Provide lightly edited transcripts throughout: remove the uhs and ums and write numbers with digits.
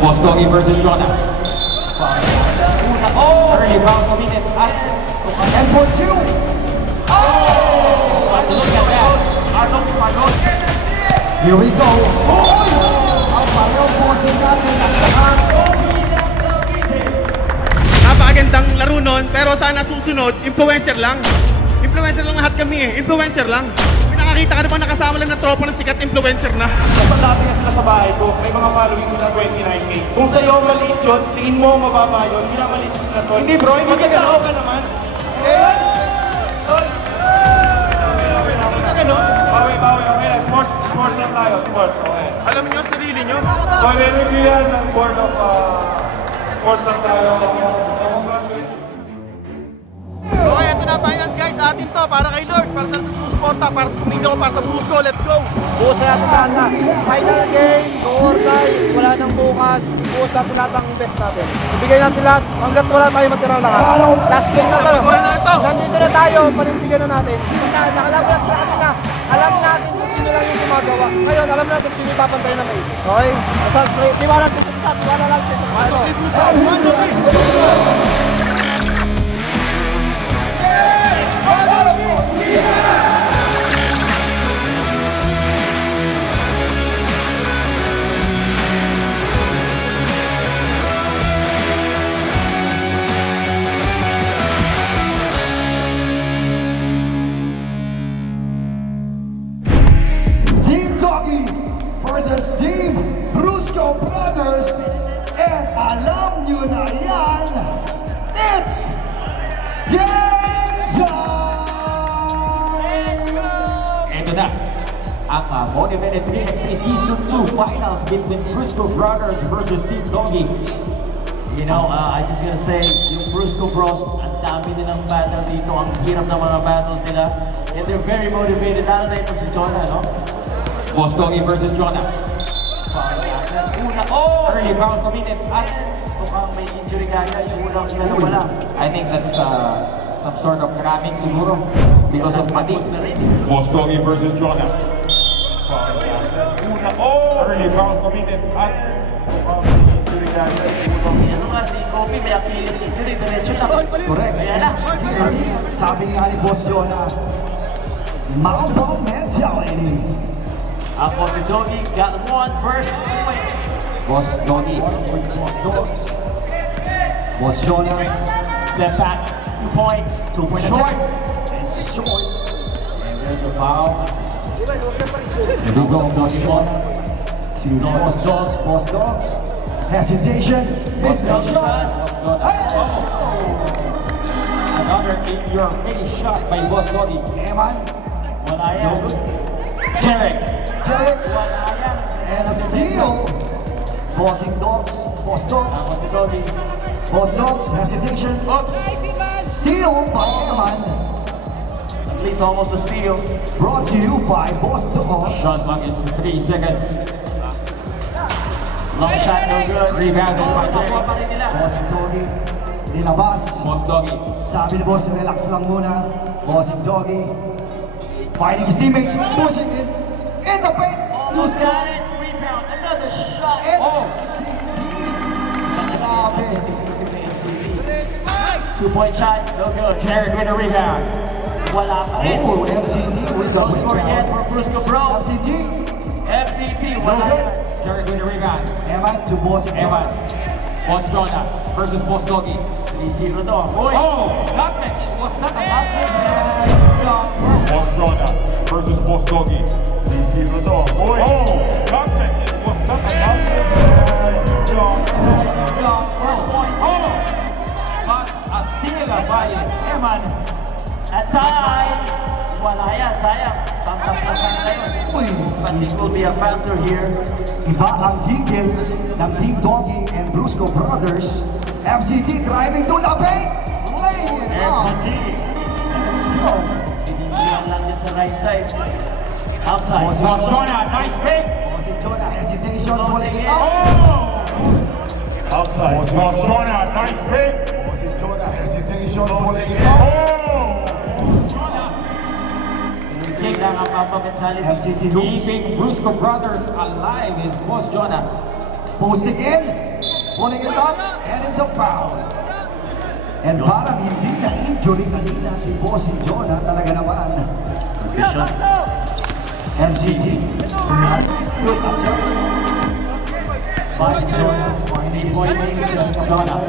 Boss Doggy versus Jonah. Oh! Early round committed. And for two. Oh! But look at that. Arnold. Here we go. Ang parehong bossing natin at lahat. Napakagandang laro nun, pero sana susunod, influencer lang. Influencer lang lahat kami eh. Influencer lang. Nakakita ka na ba nakasama lang na tropa ng sikat influencer na? Basta dati nga sila sa bahay ko, may mga following sila 29K. Kung sa'yo maliit yun, tingin mo mababa yun, hindi na maliit sila to. Hindi bro, hindi ka tao ka naman. Okay? Bawi, okay lang. Sports lang tayo, sports. Okay. Alam niyo sarili niyo. So, i-review yan ng board of sports lang tayo. So, congratulations. Okay, ito na finals guys. Atin to, para kay Lord, para sa sumusuporta, para sa pamilya ko, para sa Brusco. Let's go! Bukas natin lahat na final game, go or die, wala nang bukas, bukas natin lahat ang best natin. Ibigay natin lahat hanggat wala tayo matirang lakas. Last game na tayo. Nandito na tayo, panindigan na natin. Basta nakalaban natin sa kanina, alam natin kung sino lang yung gumagawa. Ngayon, alam natin sino yung papantay na may. Okay? Basta tiwala lang sa tiwala lang sa Team Doggy versus Team Brusco Brothers. And alam nyo na yan, it's game time! Ito na ang Motivated 3x3 Season 2 Finals between Brusco Brothers versus Team Doggy. You know, I just gonna say, yung Brusco Bros, ang dami nilang battle dito, ang hirap ng mga battles nila. And they're very motivated, lalo na ito si Jonah, no? Boss Doggy versus Jonah. Oh! Early round committed. At mukhang may injury kaya yung unang wala. I think that's some sort of cramming siguro because of fatigue na rin. Boss Doggy versus Jonah. Oh! Early round committed. At mukhang may injury kaya yung unang Ano nga si Kobe, may Achilles injury, diretso lang. Correct. Kaya na. Sabi nga ni Boss Jonah, Mambo mentality. Ako si Doggy got one first point. Boss Doggy with Boss Dogs. Boss Jonah, step back, 2 points, 2 points short. It's short. And there's a foul. Here we go, Boss Jonah. To Boss Dogs. Hesitation, big shot. Another in-your-face shot by Boss Doggy. Eman. Wala yan. Derek. And a steal. Bossing Dogs. Boss Dogs. Boss Dogs. Hesitation. Steal by Eman. At least almost a steal. Brought to you by Boss Dogs. Shot clock is 3 seconds. Long shot, no good. Rebounded by Derek. Bossing Doggy. Nilabas. Boss Doggy. Sabi ni Boss, relax lang muna. Bossing Doggy. Fighting his teammates. Pushing it. In the paint. Almost got it. Rebound. Another shot. Oh. 2-point shot. No good. Jared with a rebound. Wala pa rin. Oh, FCT with the score again for Brusco Bros. FCT. Wala yan. Jared with a rebound. Eman to Boss Eman. Boss Jonah versus Boss Doggy. 3-0 to. Oh! Lockman. It was not a lockman. Boss Jonah versus Boss Doggy. 3-0 to. Oh! Lockman. It was not a lockman. First point. Oh! But a steal by Eman. At time. Wala yan. Sayang. Tampak-tasan na yun. But it will be a factor here. Iba ang gigil ng Team Doggy and Brusco Brothers. FCT driving to the paint. Laying it up. Sinimplihan lang niya sa right side. Outside. Boss Jonah, nice pick. Boss Jonah, hesitation, pulling it up. Outside. Boss Jonah, nice pick. Boss Jonah, hesitation, pulling it up. King lang ang mentality. FCT keeping Brusco Brothers alive is Boss Jonah. Posting in. pulling it up, and it's a foul. And parang hindi na injury kanina si Bossy Jonah, talaga naman. MCT. Good matchup. Bossy Jonah, finding Jonah.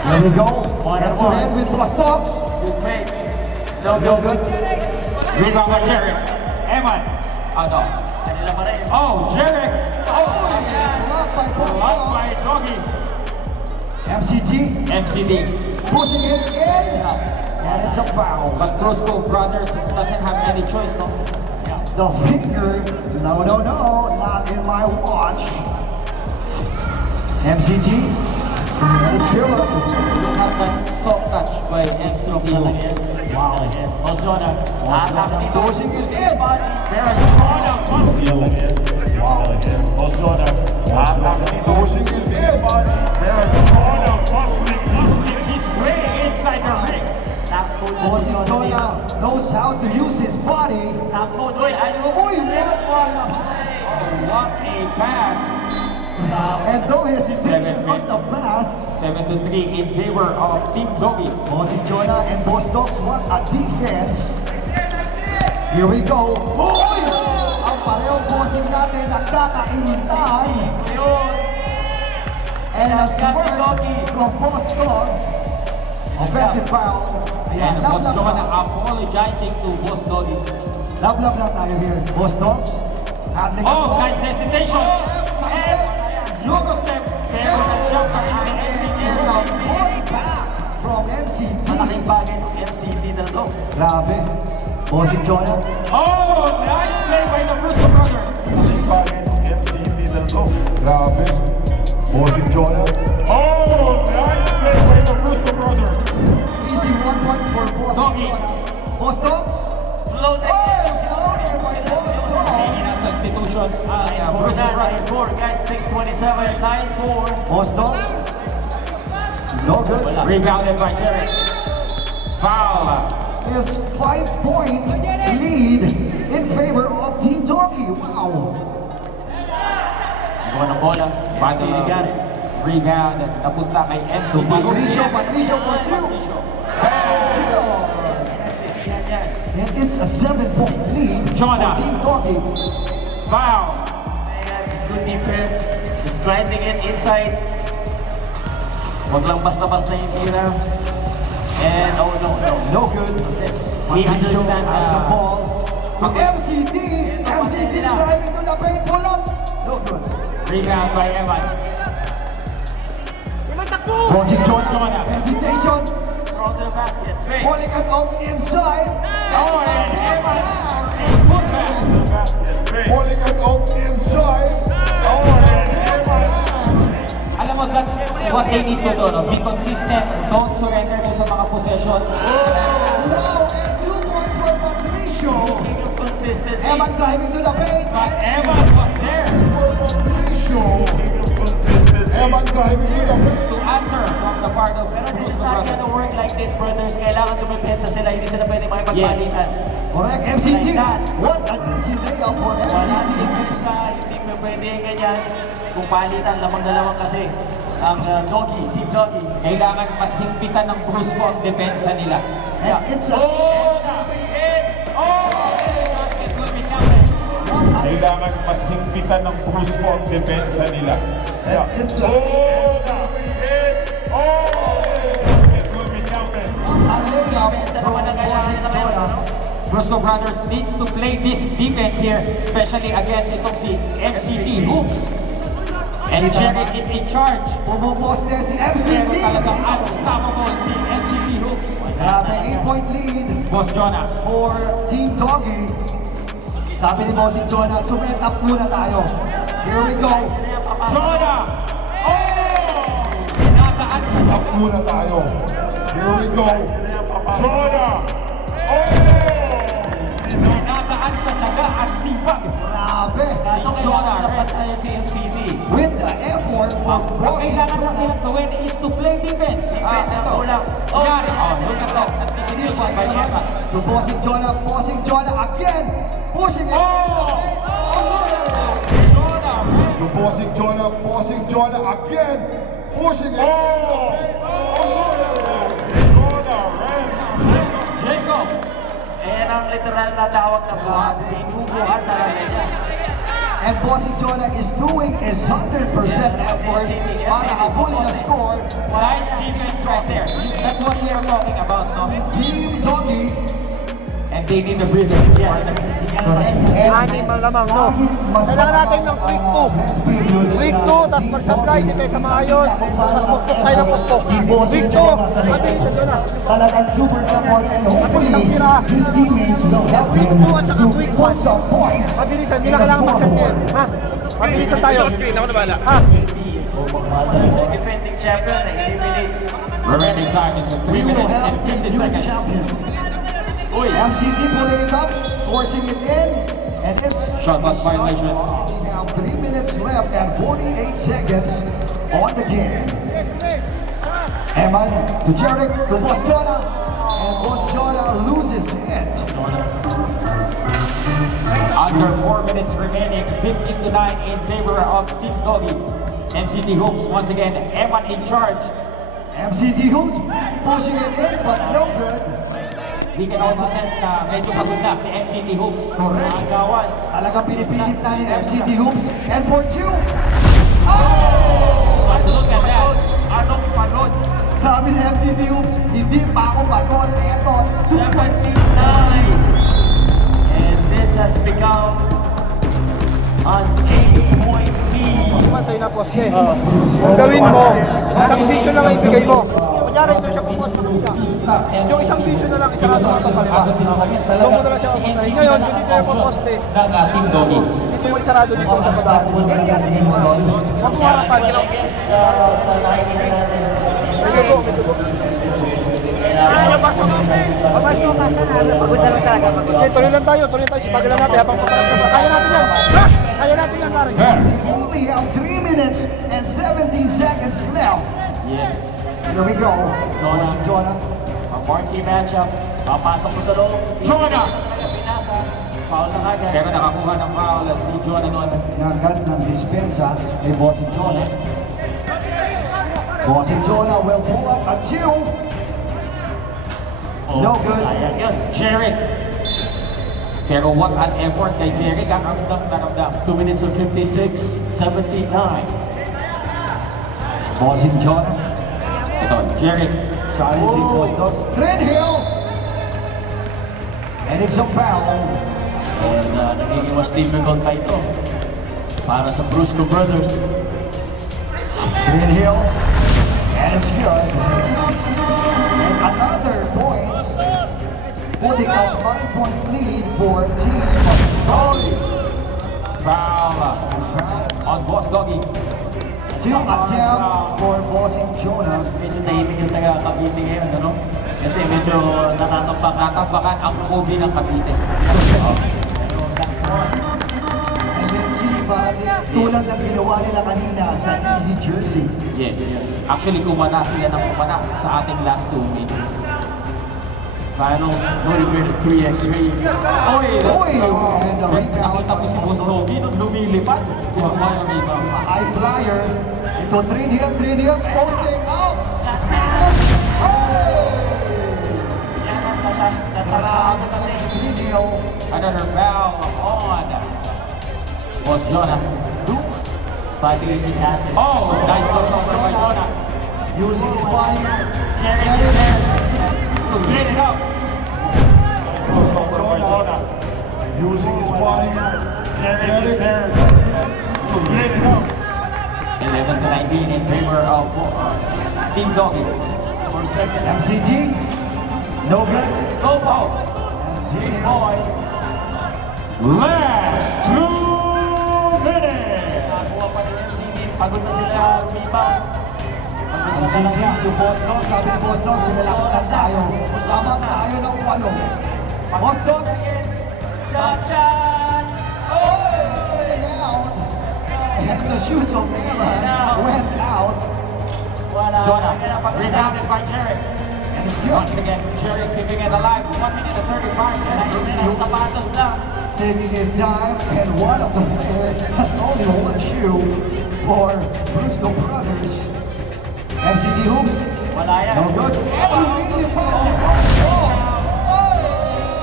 There we go. Head-to-head with Boss Dogs. Good fake. No good. Rebound by Jarek. Evan. Ano? Kanila pa rin. Oh, Jarek. Blocked by Doggy. MCT pushing it in, and it's a foul. But Brusco Brothers doesn't have any choice, no? The finger, no, not in my watch. MCT, it's here. You have that soft touch by MCT. Wow. Ozona. Pushing it in. There's Ozona. Ozona. Pushing it in. There's Ozona. He's way inside the ring. Bossy Jonah knows how to use his body. What a pass. And no hesitation on the pass. 7-3 in favor of Team Doggy. Bossy Jonah and Boss Dogs, what a defense. Here we go. Ang parehong bossing natin nagkakainitan. And a smart from Boss Dogs. Offensive foul. And Boss Jonah apologizing to Boss Doggy. Love na tayo here. Boss Dogs. Oh, nice hesitation. And Yugo step. Pero na-jump na from MCT. malaking bagay ng MCT na ito. Grabe. Bossy Jonah. Oh, nice play by the Brusco Brothers. Malaking bagay ng MCT na ito. Grabe. Bossy Jonah. Oh, nice play by the Brusco Brothers. Easy 1 point for Boss Doggy. Jonah. Boss Dogs. Floated. Floated by Boss Dogs. Substitution. Brusco Brothers 4, guys. 6:27, 9-4. Boss Dogs. No good. Rebounded by Jarek. Foul. His 5-point lead in favor of Team Doggy. Wow. Buwan ng bola. Pasi ni Garrett. Rebound. Napunta kay MCT. Patricio for two. And it's a 7-point lead Jonah. for Team Doggy. Foul. Good defense. Just grinding it inside. Huwag lang basta-basta yung tira. And oh No good. He Patricio understands has the ball. From MCT. MCT driving to the paint. Pull up. No good. Rebound by Evan. Bossy Jonah. Hesitation. throw to the basket. Fake. Pulling it up inside. Oh, and Evan. Pulling it up inside. Alam mo, that's what they need to do, no? Be consistent. Don't surrender to sa mga possession. Wow, and 2 points for Patricio. King of consistency. Evan driving to the paint. But Evan was there Patricio. Evan driving to the paint. to answer from the part of Pero this is not gonna work like this, brothers. Kailangan dumipensa sila. Hindi sila pwede makipagpalitan. Correct, MCT. What an easy layup for Wala MCT. din sa hindi pa pwede ganyan. Kung palitan, lamang-dalawang kasi ang Doggy, Team Doggy. kailangan mas higpitan ng Brusco ang depensa nila. And it's a Basket will be counted. Kailangan mas higpitan ng Brusco ang depensa nila. it's a layup from Bossy Jonah. Brusco Brothers needs to play this defense here, especially against itong si MCT Hoops. And Jerry is in charge. Pumuposte si Pero MCT. talagang unstoppable si MCT Hoops. Grabe, 8-point lead Boss Jonah. for Team Doggy. Sabi ni Bossy Jonah, sumet up muna tayo. Here we go. Jonah! Nadaan sa Up muna tayo. Here we go. Jonah! nadaan sa taga at sipag. Grabe. So kailangan dapat tayo si MCT. With the effort from Ang Bossy kailangan Jonah. natin gawin is to play defense. Ito. Kulang. Kunyari, look at that. Anticipation by Evan. To Bossy Jonah again. Pushing it. Jonah! To Bossing Jonah again, pushing it. Jacob! Ayan ang literal na tawag na buhat. Binubuhat talaga niya. And Bossing Jonah is doing his 100% effort para habulin ang score. Nice defense right there. That's what we are talking about, no? Team Doggy. And they need a breather. Yes. Anim ang lamang, no? Kailangan natin ng quick 2. Quick 2, tapos mag-supply, defensa maayos, tapos pukpok tayo ng pukpok. Quick 2, mabilis na doon na. Talagang super effort and hopefully Isang tira. his teammates will help Quick him 2 at saka to quick put 1. some points. Mabilisan, hindi na kailangan mag-set here. Ha? Mabilisan tayo. Screen, ako na bala. Ha? Defending champion, eliminate. Remaining time is 3 minutes and 50 seconds. Uy! MCT pulling it up, forcing it in, and it's Shot clock violation. now 3 minutes left and 48 seconds on the game. Eman to Jerick, to Boss Jonah, and Boss Jonah loses it. Under 4 minutes remaining, 15-9 in favor of Team Doggy. MCT Hoops once again, Eman in charge. MCT Hoops pushing it in, but no good. We can also sense na medyo pagod na si MCT Hoops. Correct. Ang gawan. Talagang pinipilit na ni MCT Hoops, and for 2. But look at that. Anong pagod? Sabi ni MCT Hoops, hindi pa ako pagod. Eto, 17-9. And this has become an 8-point lead. Naman sa'yo na poste. Ang gawin mo, isang vision lang ang ibigay mo. Kunyari, ito siya pupos sa kanila. Yung isang vision na lang, isarado mo ito kaliwa. Doon mo na lang siya pupustahin. Ngayon, kung dito yung puposte, Team Doggy. dito yung isarado dito sa padahan. Huwag mo harapan. Medyo go, medyo go. Gusto nyo basta mo? Pabas mo basta na. Pagod na lang talaga. Okay, tuloy lang tayo. Tuloy tayo. Sipagan lang natin. Habang paparap na. Kaya natin yan. Ha? Kaya natin yan, pare. we only have 3 minutes and 17 seconds left. Yes. Here we go. Jonah. Ang marquee matchup. Papasok mo sa loob. Jonah! Pinasa. Foul na agad. Pero nakakuha ng foul si Jonah noon. Pinagad ng dispensa ni Bossing Jonah. Bossing Jonah will pull up a 2. No good. Sayang yun. Jerick. Pero what an effort kay Jerick. Ang ramdam. 2 minutes and 56. 17-9. Bossing Jonah. Ito, Jerick. Challenging Boston. Hill. And it's a foul. And nagiging mas difficult pa ito. Para sa Brusco Brothers. Hill. And it's good. And another points. Putting a 5-point lead for Team Doggy. Foul on Boss Doggy. 2 attempt for Bossing Jonah. Medyo tahimik yung taga Cavite ngayon, ano? Kasi medyo natampakan ang Kobe ng Cavite. And let's see, tulad ng ginawa nila kanina sa Easy Jersey. Yes, yes. Actually, kumana sila ng kumana sa ating last 2 minutes. Finals, 3x3. Oy! And the rebound. Nakita ko si Boss Doggy nung lumilipad. Kinukuha yung rebound. High flyer. Ito, Trin Hill, posting out. Marami na rin Trin Hill. Another foul on Boss Jonah. Fighting his hands. Oh, nice crossover by Jonah. Using his body. Carrying it there. Clean it up. Using his body, carrying it there. Clean it up. 11-19 in favor of Team Doggy. For second, MCG. No good. Go ball. Big boy. Last 2 minutes. Nakakuha pa rin yung MCG. Pagod na sila rebound. MCG to Boston. Sabi ni Boston, sinalax na tayo. Sama tayo ng 8. Boston. Shot! Going out. And the shoes of Emma went out. Jonah, rebounded by Jerick. And it's Once good. again, Jerick keeping it alive. 1 minute and 35 seconds. Ang sapatos na. Taking his time, and one of the players has only one shoe. for Brusco Brothers. MCT Hoops. Wala yan. No good. Every possible balls.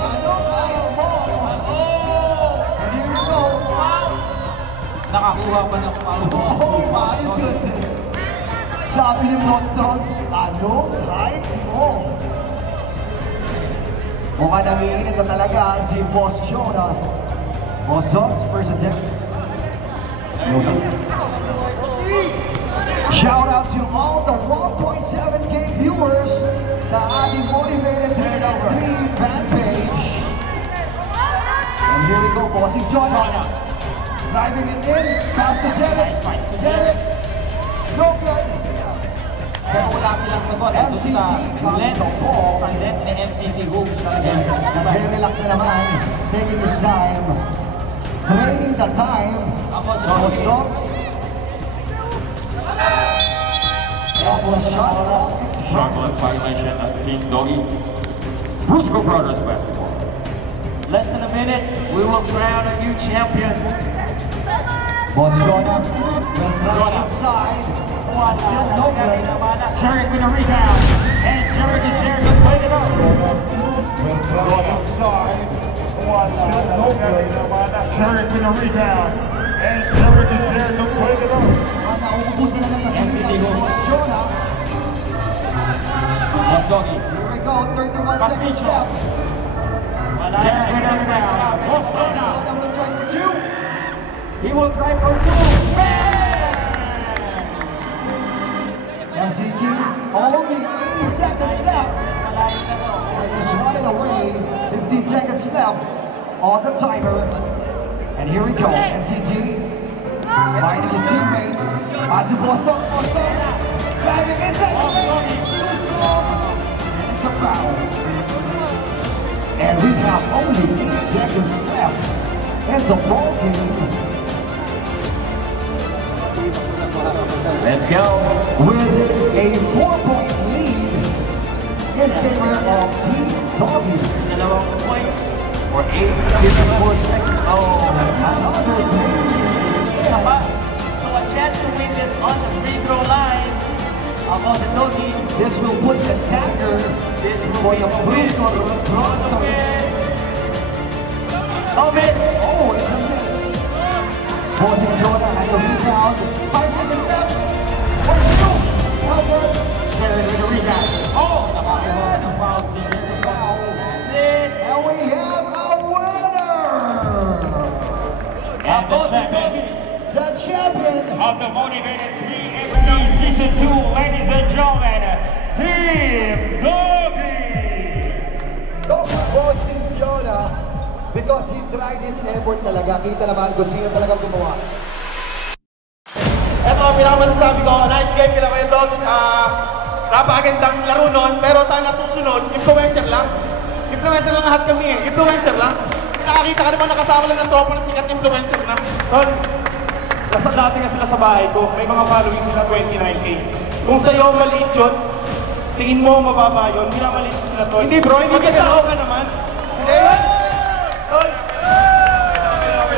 Ano tayo ball? And here we go. Nakakuha pa ng foul. Oh my goodness. Sabi ni Boss Dogs, ano kahit mo? Mukhang nangiinit na talaga si Boss Jonah. Boss Dogs, first attempt. Shout out to all the 1.7K viewers sa ating Motivated 3x3 fan page. And here we go, Bossing Jonah. Driving it in, pass to Jared. Jared, no good. Kaya wala silang sagot. MCT Led from left ni MCT Hoops. Very relax na naman, taking his time, training the time. Ako si Boss Doggy. Dogs. That was shot. Chocolate violation of Team Doggy. Brusco Brothers basketball. Less than a minute, we will crown a new champion. Boss Jonah will drive inside. Still no good. Sherrick with a rebound. And Sherrick is there to play it up. Going inside. Still no good. Sherrick with a rebound. And Sherrick is there to play it up. Nauubusan na ng kasimula si Boss Jonah. Boss Doggy. Here we go, 31 seconds left. Wala yan. Boss Jonah. Jonah will try for two. He will try for two. MCT, only 80 seconds left. They just running away. 15 seconds left on the timer. And here we go, MCT finding his teammates. As Boss Dogs, driving inside the lane. And it's a foul. And we have only 8 seconds left in the ball game. Let's go. With a 4-point lead in favor of Team Doggy. Dalawang points for 8:54 seconds. Oh, Another great so a chance to win this on the free throw line. Ako si Doggy. This will put the dagger This will for be the a win. Brusco Brothers. Oh, miss. Oh, it's a miss. Bossing Jonah had the rebound. 5 seconds left. What a shoot! Well good. Sherrick with a rebound. Oh, nakakuha ng foul. It's a foul. That's it. And we have a winner! And the champion The champion Of the Motivated 3x3 Season 2, ladies and gentlemen, Team Doggy! Dr. Bossing Jonah, because he tried his effort talaga. Kita naman kung sino talaga gumawa. Eto, pinakamasasabi ko, nice game kila kayo, Dogs. Napakagandang laro nun, pero sana susunod, influencer lang. Influencer lang lahat kami eh, influencer lang. Nakakita ka naman nakasama lang ng tropa ng sikat influencer na. Tol, nasa dati nga sila sa bahay ko, may mga following sila 29K. Kung sa'yo maliit yun, tingin mo mababa yun, minamaliit sila tol. Hindi bro, hindi ka Magkatao ka naman. Hindi! Tol!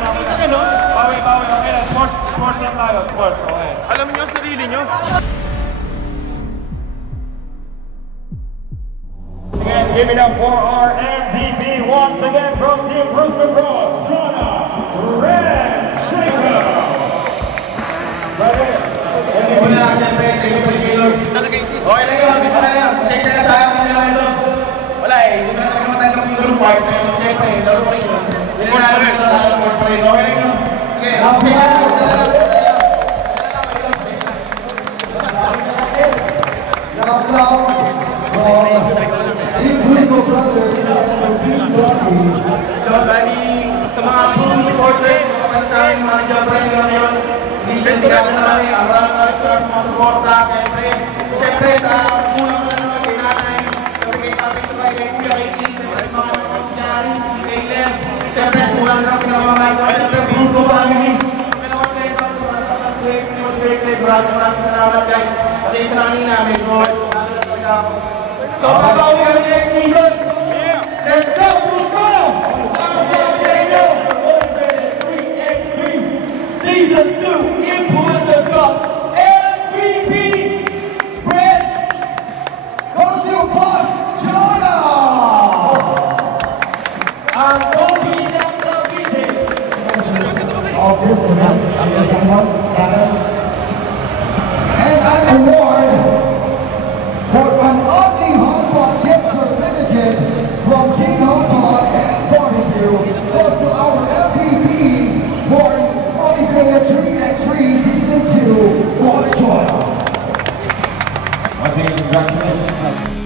Hindi ka ganun. Bawi, okay na. Sports lang tayo, sports, okay. Alam niyo ang sarili niyo. Again, give it up for our MVP once again from Team Brusco Bros, Jonah Red Jacob. Una, siyempre, thank you very much. Okay lang yun, okay lang yun. Pasensya na sa akin nila mga Dogs. Wala eh, hindi mo na talaga matanggap yung laro part. Pero siyempre, laro pa rin yun. Hindi na natin ito na sports pa rin. Okay lang yun. Sige, okay lang yun. Team Brusco Brothers and Team Doggy. Bali, sa mga puso supporters, mga kapatid sa amin, mga nandiyan pa rin ngayon. Sindikato na kami, maraming sa mga suporta. Siyempre, sa unang naman kay nanay, kay tatay sa bahay, kay kuya, kay King, sa mga nangyari, si Kaylen. Siyempre, sulang na pinamamay ko. Siyempre, Brusco family. Kailangan kayo ba sa mga kapatid, kay Brad, maraming salamat guys. Kasi isa na kanina, medyo talaga ako. So, papawi kami next season. Let's go, Brusco! Salamat po kami sa inyo! Season 2 Influencers And an award for an Omni Hotpot gift certificate from King Hotpot and Barbecue goes to our MVP for Onlyfingers 3x3 Season 2, Boss Joya. Once again, congratulations.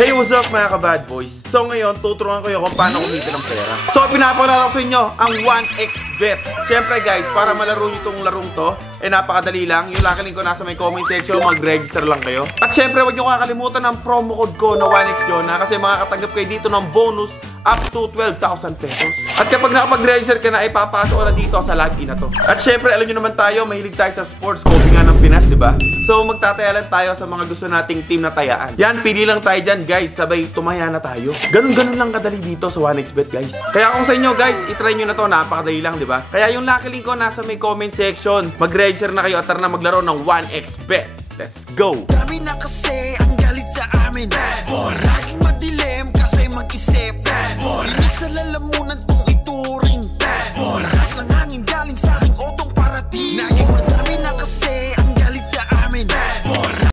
Hey, what's up mga ka-bad boys? So ngayon, tuturuan ko kayo kung paano kumita ng pera. So pinapaalala ko sa inyo ang 1xBet. Siyempre guys, para malaro nyo itong larong to, napakadali lang. Yung laki link ko nasa may comment section, mag-register lang kayo. At siyempre, huwag nyo kakalimutan ang promo code ko na 1xJona kasi makakatanggap kayo dito ng bonus up to 12,000 pesos. At kapag nakapag-register ka na, ipapasok ko na dito sa login na to. At syempre, alam nyo naman tayo, mahilig tayo sa sports, copy nga ng Pinas, di ba? So, magtatayalan tayo sa mga gusto nating team na tayaan. Yan, pili lang tayo dyan, guys. Sabay, tumaya na tayo. Ganun-ganun lang kadali dito sa 1xBet, guys. Kaya kung sa inyo, guys, itry nyo na to, napakadali lang, di ba? Kaya yung lucky link ko nasa may comment section. Mag-register na kayo at tara na maglaro ng 1xBet. Let's go! Dami na kasi ang galit sa amin. Laging madilim kasi mag-isip. Inis sa lalamunan kung